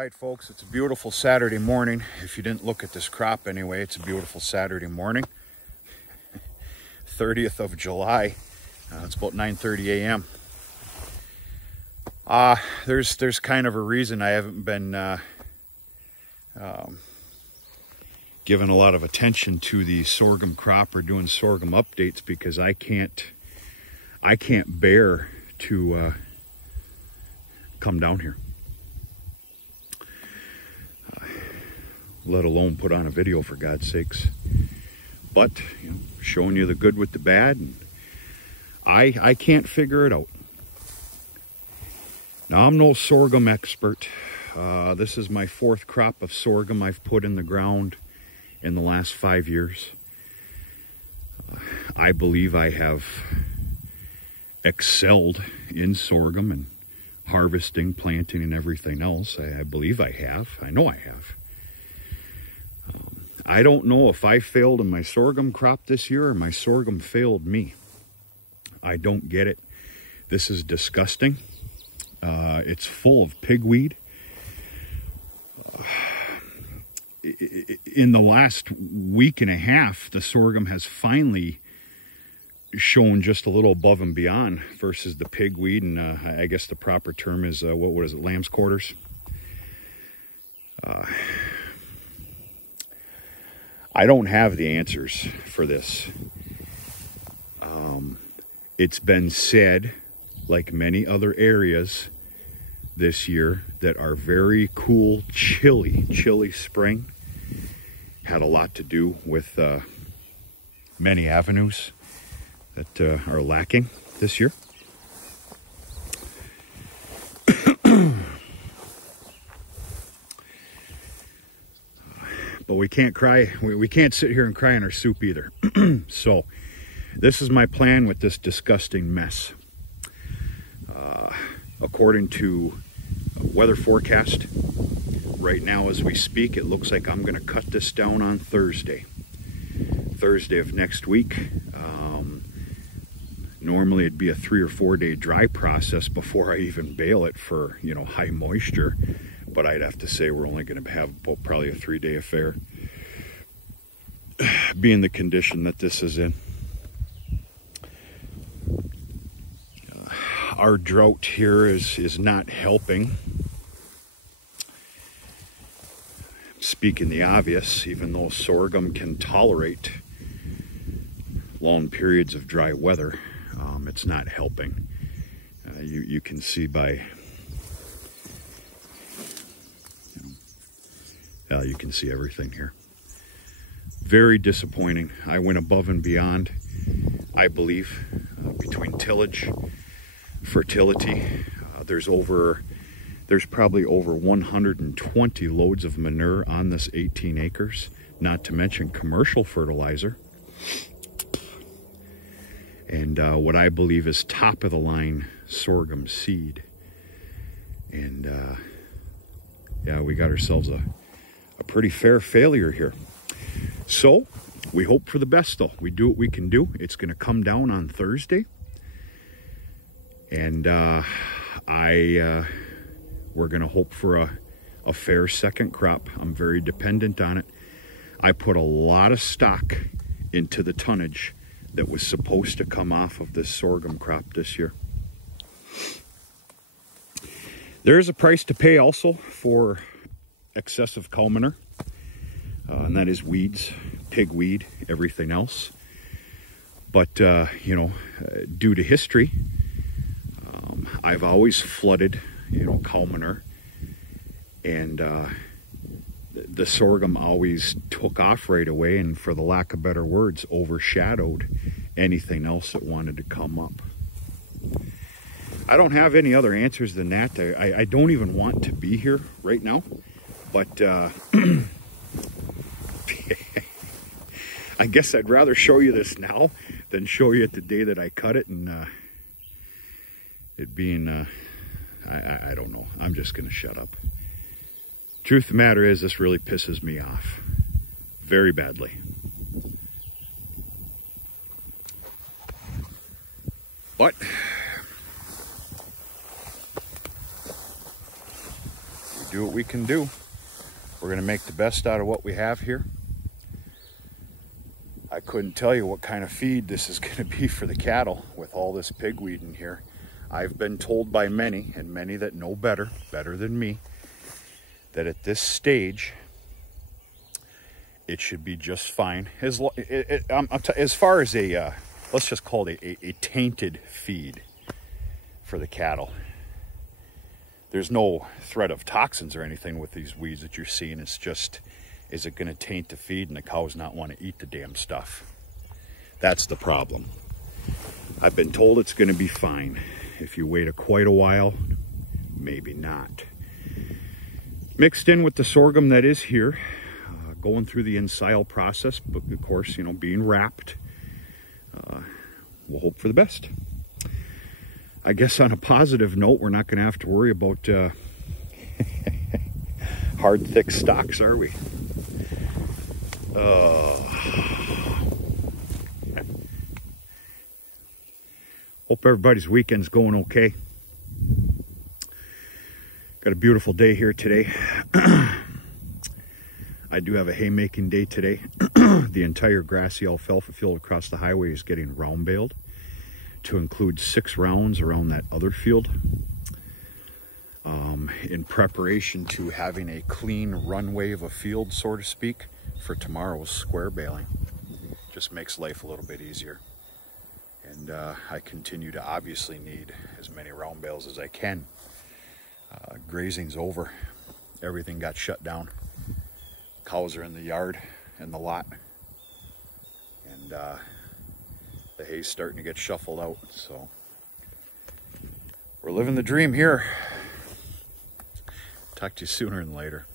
All right, folks, it's a beautiful Saturday morning. If you didn't look at this crop anyway, it's a beautiful Saturday morning. 30th of July. It's about 9:30 a.m. There's kind of a reason I haven't been giving a lot of attention to the sorghum crop or doing sorghum updates, because I can't bear to come down here, let alone put on a video, for God's sakes. But showing you the good with the bad, and I can't figure it out. Now, I'm no sorghum expert. This is my fourth crop of sorghum I've put in the ground in the last 5 years. I believe I have excelled in sorghum and harvesting, planting, and everything else. I believe I have. I know I have. I don't know if I failed in my sorghum crop this year or my sorghum failed me. I don't get it. This is disgusting. It's full of pigweed. In the last week and a half, the sorghum has finally shown just a little above and beyond versus the pigweed, and I guess the proper term is, what is it, lamb's quarters? I don't have the answers for this. It's been said, like many other areas this year that are very cool, chilly spring had a lot to do with many avenues that are lacking this year. But we can't cry. We can't sit here and cry in our soup either. So this is my plan with this disgusting mess. According to weather forecast, right now as we speak, it looks like I'm going to cut this down on Thursday of next week. Normally it'd be a 3 or 4 day dry process before I even bale it for, high moisture. But I'd have to say we're only going to have probably a 3-day affair, being the condition that this is in. Our drought here is not helping. Speaking the obvious, even though sorghum can tolerate long periods of dry weather, it's not helping. You can see by, you can see everything here. Very disappointing. I went above and beyond, I believe, between tillage, fertility. There's probably over 120 loads of manure on this 18 acres, not to mention commercial fertilizer. And what I believe is top of the line sorghum seed. And we got ourselves a pretty fair failure here. So we hope for the best, though. We do what we can do. It's going to come down on Thursday. And we're going to hope for a fair second crop. I'm very dependent on it. I put a lot of stock into the tonnage that was supposed to come off of this sorghum crop this year. There is a price to pay also for excessive cow manure, and that is weeds, pigweed, everything else. But, due to history, I've always flooded, cow manure, and the sorghum always took off right away, and for the lack of better words, overshadowed anything else that wanted to come up. I don't have any other answers than that. I don't even want to be here right now, but I guess I'd rather show you this now than show you it the day that I cut it, and it being, I don't know. I'm just going to shut up. Truth of the matter is, this really pisses me off very badly. But do what we can do. We're going to make the best out of what we have here. I couldn't tell you what kind of feed this is going to be for the cattle with all this pigweed in here. I've been told by many, and many that know better than me, that at this stage, it should be just fine. As far as a, let's just call it a tainted feed for the cattle. There's no threat of toxins or anything with these weeds that you're seeing. It's just, is it going to taint the feed and the cows not want to eat the damn stuff? That's the problem. I've been told it's going to be fine. If you wait quite a while, maybe not. Mixed in with the sorghum that is here, going through the ensile process, but of course, you know, being wrapped. We'll hope for the best. I guess on a positive note, we're not going to have to worry about hard, thick stalks, are we? Hope everybody's weekend's going okay. Got a beautiful day here today. I do have a haymaking day today. The entire grassy alfalfa field across the highway is getting round baled to include 6 rounds around that other field, in preparation to having a clean runway of a field, so to speak, for tomorrow's square baling. Just makes life a little bit easier. And I continue to obviously need as many round bales as I can. Grazing's over. Everything got shut down. Cows are in the yard and the lot. And the hay's starting to get shuffled out. So we're living the dream here. Talk to you sooner than later.